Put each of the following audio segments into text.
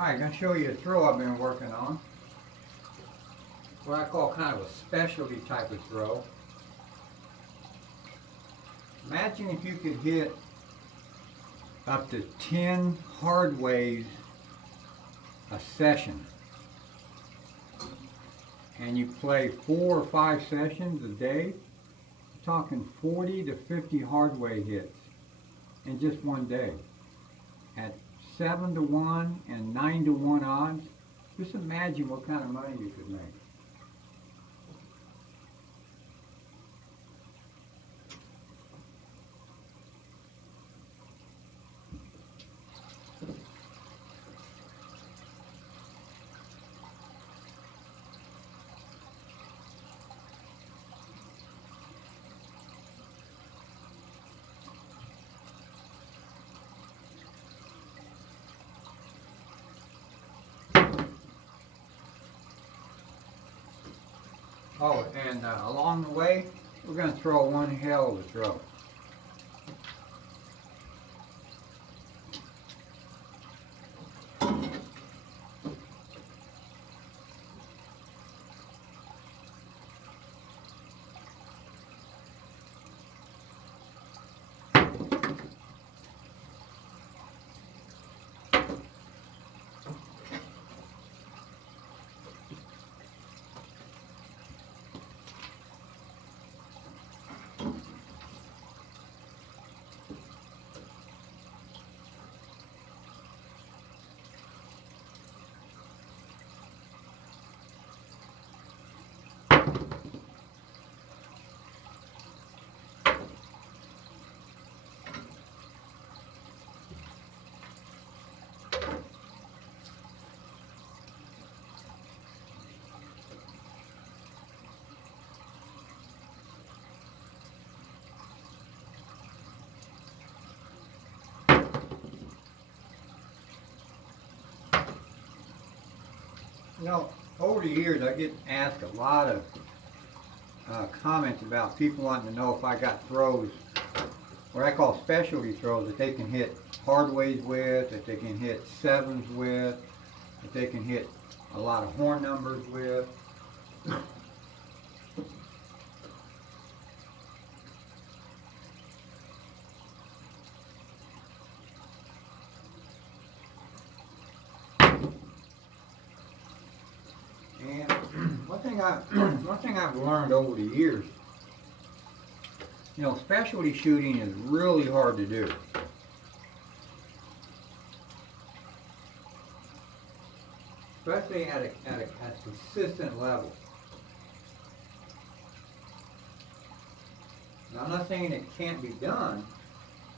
Alright, I'm going to show you a throw I've been working on. What I call kind of a specialty type of throw. Imagine if you could hit up to 10 hardways a session. And you play 4 or 5 sessions a day. You're talking 40 to 50 hardway hits in just one day. At 7 to 1 and 9 to 1 odds, just imagine what kind of money you could make. Oh, and along the way, we're going to throw one hell of a throw. You know, over the years I get asked a lot of comments about people wanting to know if I got throws, what I call specialty throws, that they can hit hardways with, that they can hit sevens with, that they can hit a lot of horn numbers with. And one thing I've learned over the years, you know, specialty shooting is really hard to do. Especially at a consistent level. Now, I'm not saying it can't be done,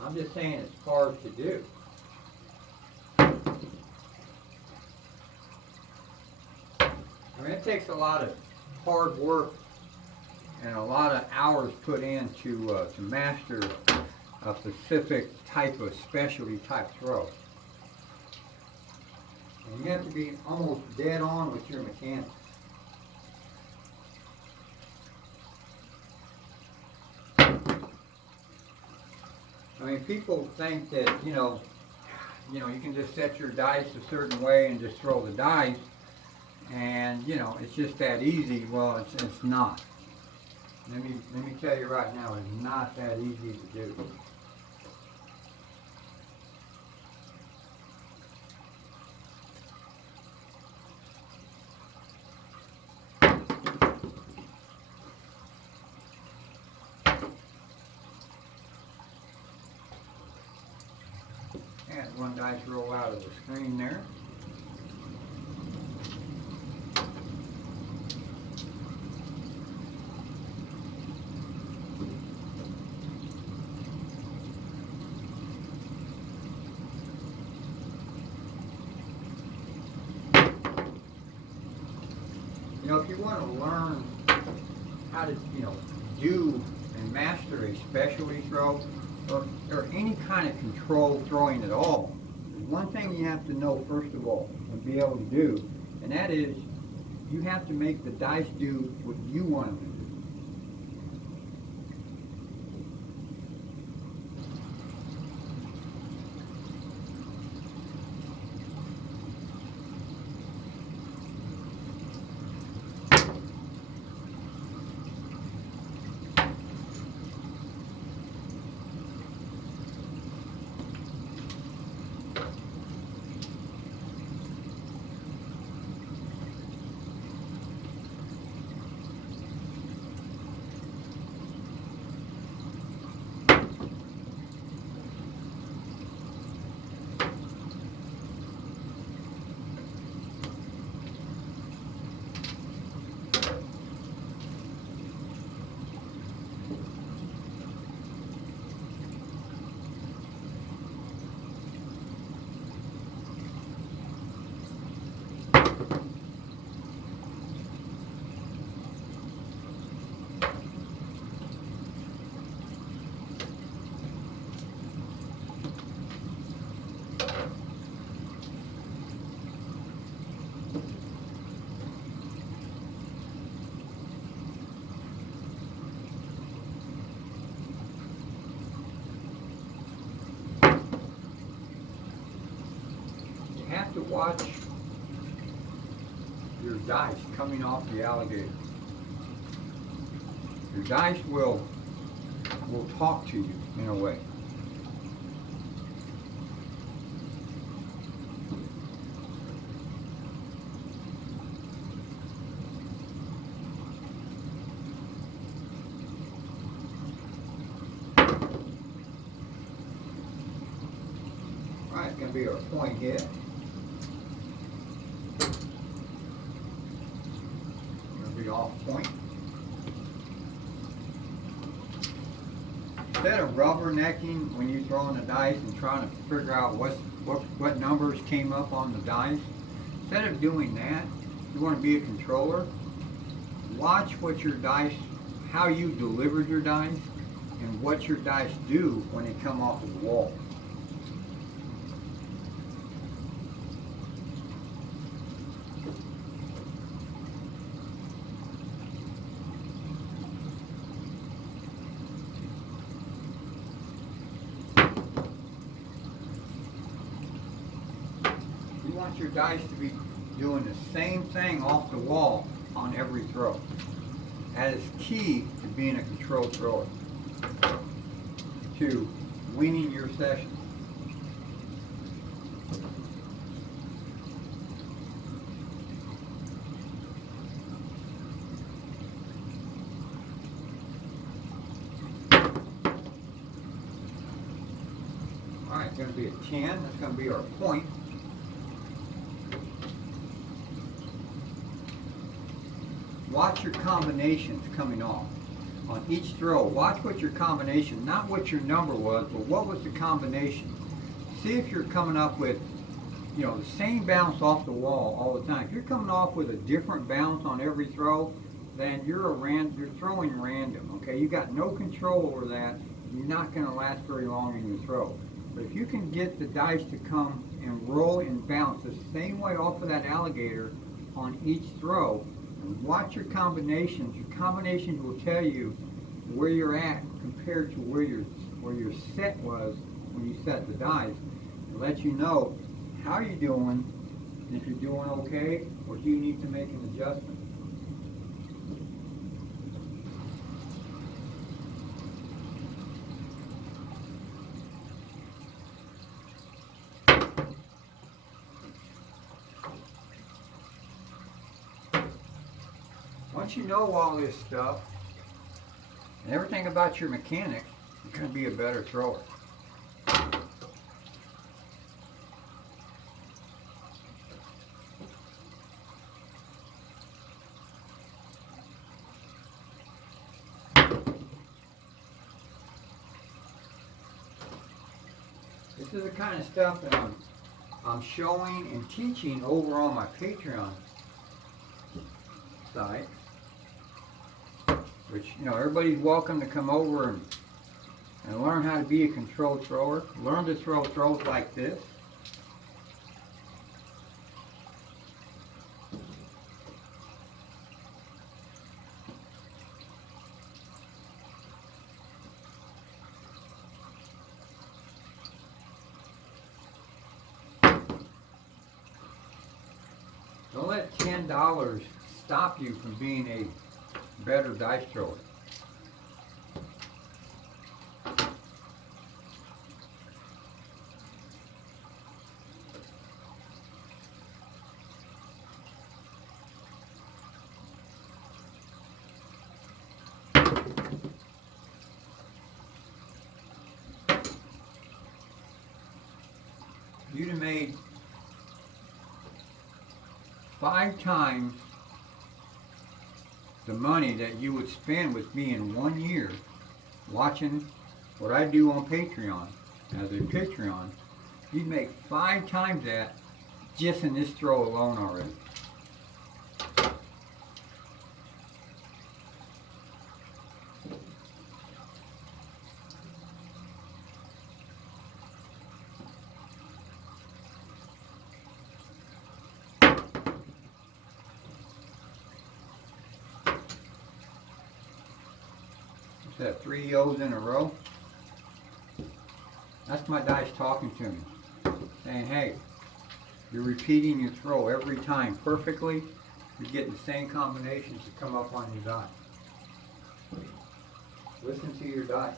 I'm just saying it's hard to do. I mean, it takes a lot of hard work and a lot of hours put in to master a specific type of specialty type throw. And you have to be almost dead on with your mechanics. I mean, people think that, you know, you can just set your dice a certain way and just throw the dice. And, you know, it's just that easy. Well, it's not. Let me tell you right now, it's not that easy to do. And one dice roll out of the screen there. You know, if you want to learn how to, do and master a specialty throw, or any kind of controlled throwing at all, there's one thing you have to know first of all and be able to do, and that is you have to make the dice do what you want them to do. watch your dice coming off the alligator. Your dice will talk to you in a way. Alright, it's going to be our point here. Going to be off point. Instead of rubbernecking when you're throwing the dice and trying to figure out what numbers came up on the dice, instead of doing that, you want to be a controller. Watch what your dice, how you delivered your dice, and what your dice do when they come off of the wall. You want your dice to be doing the same thing off the wall on every throw. That is key to being a controlled thrower, to winning your session. Alright, it's going to be a 10. That's going to be our point. Watch your combinations coming off on each throw. Watch what your combination, not what your number was, but what was the combination. See if you're coming up with, you know, the same bounce off the wall all the time. If you're coming off with a different bounce on every throw, then you're throwing random. Okay, you got no control over that. You're not going to last very long in your throw. But if you can get the dice to come and roll and bounce the same way off of that alligator on each throw, watch your combinations. Your combinations will tell you where you're at compared to where your set was when you set the dice. It'll let you know how you're doing, and if you're doing okay, or do you need to make an adjustment. Once you know all this stuff and everything about your mechanics, you're going to be a better thrower. This is the kind of stuff that I'm showing and teaching over on my Patreon site. Which, you know, everybody's welcome to come over and learn how to be a controlled thrower. Learn to throw throws like this. Don't let $10 stop you from being a better dice thrower. You'd have made 5 times the money that you would spend with me in 1 year watching what I do on Patreon as a Patreon. You'd make 5 times that just in this throw alone already. That 3 O's in a row. That's my dice talking to me, saying, hey, You're repeating your throw every time perfectly. You're getting the same combinations that come up on your die. Listen to your die.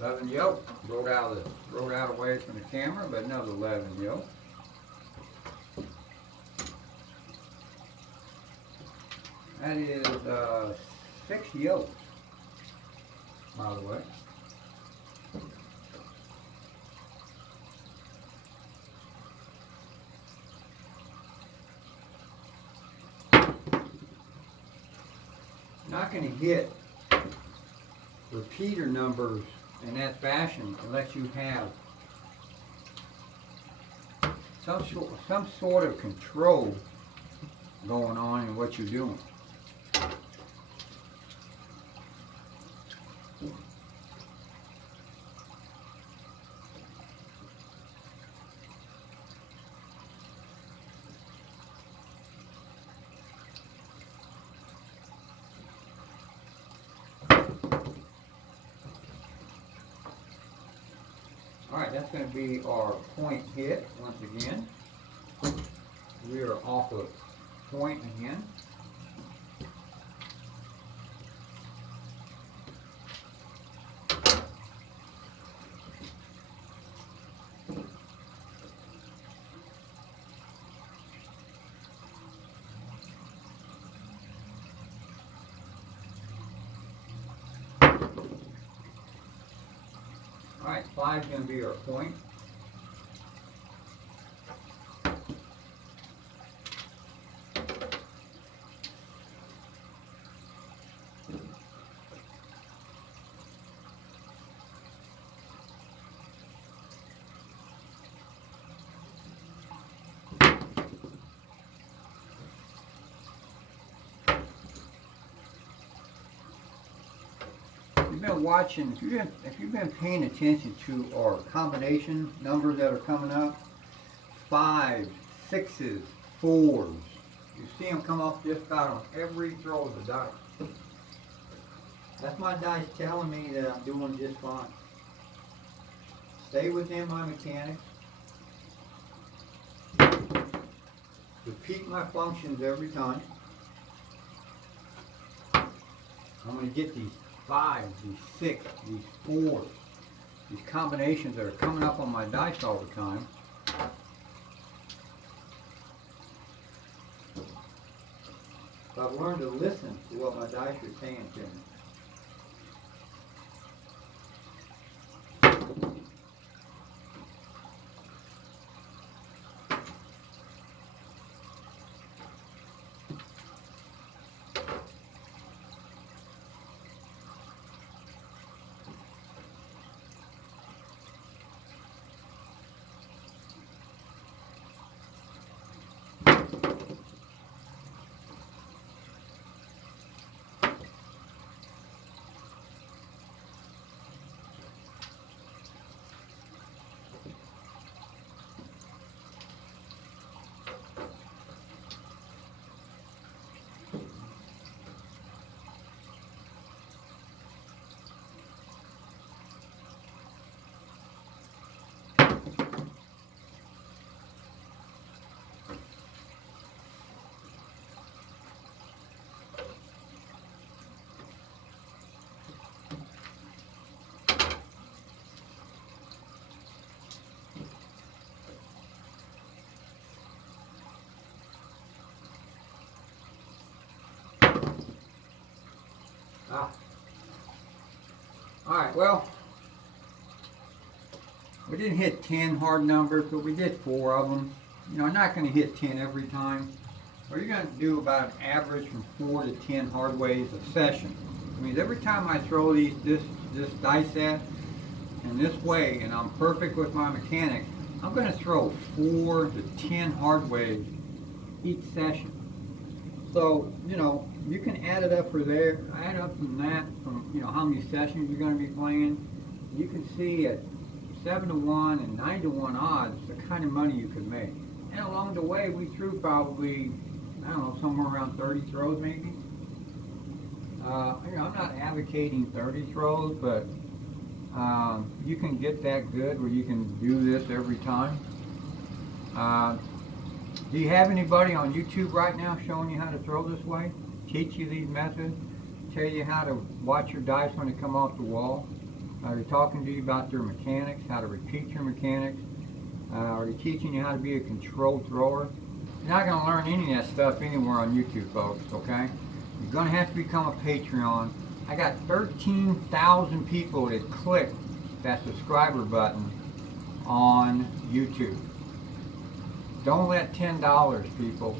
Eleven yoke. Rolled out away from the camera, but another 11 yoke. That is 6 yolks, by the way. Not going to hit repeater numbers in that fashion unless you have some sort of control going on in what you're doing. Alright, that's going to be our point hit once again. We are off of point again. Alright, 5 is going to be our point. You've been watching, if you've been paying attention to our combination numbers that are coming up, 5s, 6s, 4s, you see them come up just about on every throw of the dice. That's my dice telling me that I'm doing just fine. Stay within my mechanics. Repeat my functions every time. I'm going to get these 5s, these 6s, these 4s, these combinations that are coming up on my dice all the time. So I've learned to listen to what my dice are saying to me. Alright, well, we didn't hit 10 hard numbers, but we did 4 of them. You know, I'm not going to hit 10 every time. Well, you're going to do about an average from 4 to 10 hardways a session. I mean, every time I throw this dice set in this way, and I'm perfect with my mechanics, I'm going to throw 4 to 10 hardways each session. So, you know, you can add it up for there, add up from that, from, you know, how many sessions you're going to be playing. You can see at 7 to 1 and 9 to 1 odds the kind of money you could make. And along the way, we threw probably, I don't know, somewhere around 30 throws maybe. You know, I'm not advocating 30 throws, but you can get that good where you can do this every time. Do you have anybody on YouTube right now showing you how to throw this way? Teach you these methods? Tell you how to watch your dice when they come off the wall? Are they talking to you about their mechanics, how to repeat your mechanics? Are they teaching you how to be a controlled thrower? You're not going to learn any of that stuff anywhere on YouTube, folks, okay? You're going to have to become a Patreon. I got 13,000 people that clicked that subscriber button on YouTube. Don't let $10, people,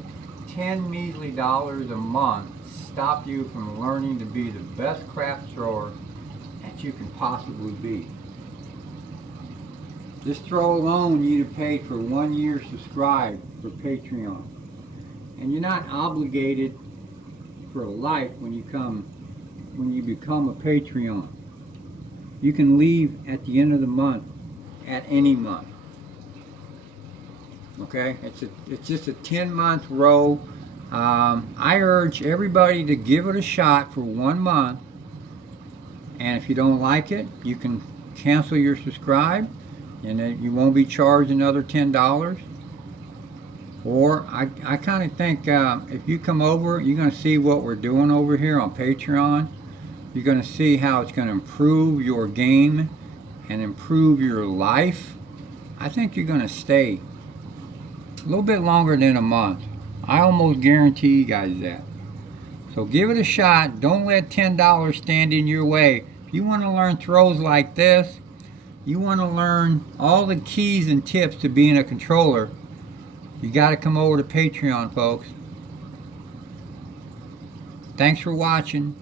10 measly dollars a month stop you from learning to be the best craft thrower that you can possibly be. This throw alone you'd have paid for 1 year subscribed for Patreon. And you're not obligated for life when you become a Patreon. You can leave at the end of the month, at any month. Okay, it's just a 10-month row. I urge everybody to give it a shot for 1 month, and if you don't like it, you can cancel your subscribe, and then you won't be charged another $10. Or I kind of think if you come over, you're going to see what we're doing over here on Patreon. You're going to see how it's going to improve your game and improve your life. I think you're going to stay a little bit longer than a month. I almost guarantee you guys that. So give it a shot. Don't let $10 stand in your way. If you want to learn throws like this, you want to learn all the keys and tips to being a controller, you got to come over to Patreon, folks. Thanks for watching.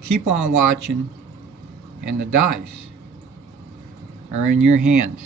Keep on watching. And the dice are in your hands.